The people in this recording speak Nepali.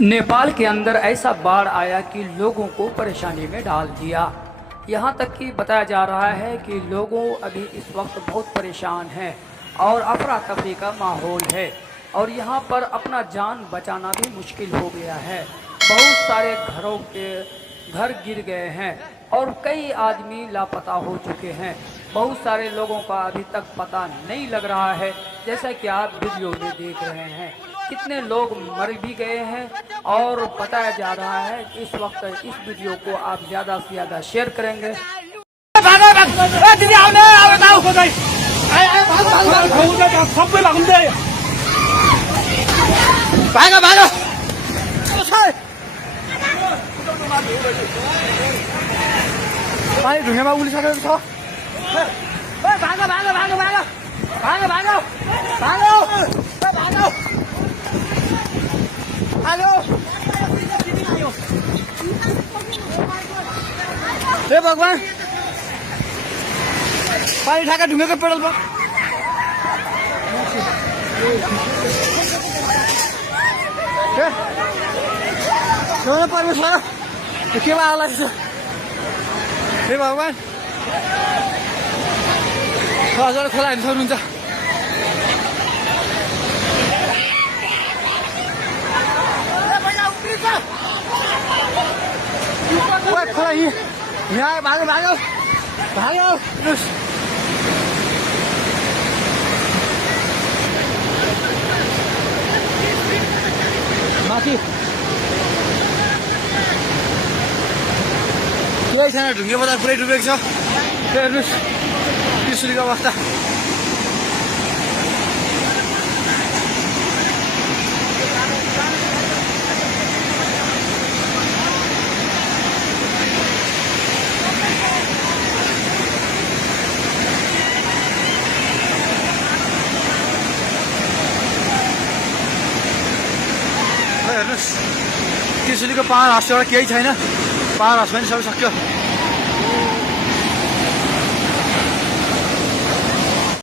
नेपाल के अंदर ऐसा बाढ़ आया कि लोगों को परेशानी में डाल दिया। यहाँ तक कि बताया जा रहा है कि लोगों अभी इस वक्त बहुत परेशान हैं और अफरा तफरी का माहौल है और यहाँ पर अपना जान बचाना भी मुश्किल हो गया है। बहुत सारे घरों के घर गिर गए हैं और कई आदमी लापता हो चुके हैं। बहुत सारे लोगों का अभी तक पता नहीं लग रहा है, जैसा कि आप वीडियो में देख रहे हैं। कितने लोग मर भी गए हैं और बताया जा रहा है कि इस वक्त इस वीडियो को आप ज़्यादा से ज़्यादा शेयर करेंगे। पानी ढुङ्गामा उलिसकेको छ। भागो भागो भागो भागो भागो भागो भागो भागो हेलो हे भगवान पानी ठाका ढुङ्गाको पेडल भयो। परमेश्वर केमा आला छ। हे भगवान हजुर खोला हेर्नु सक्नुहुन्छ। खोला यहाँ भागो भागो भागो माथि केही छैन। ढुङ्गे बजार पुरै डुबेको छ। हेर्नुहोस् त्रिशुलीको अवस्था। हेर्नुहोस् त्रिशुलीको पावर हाउसबाट केही छैन। पावर हाउस पनि सबै सक्यो।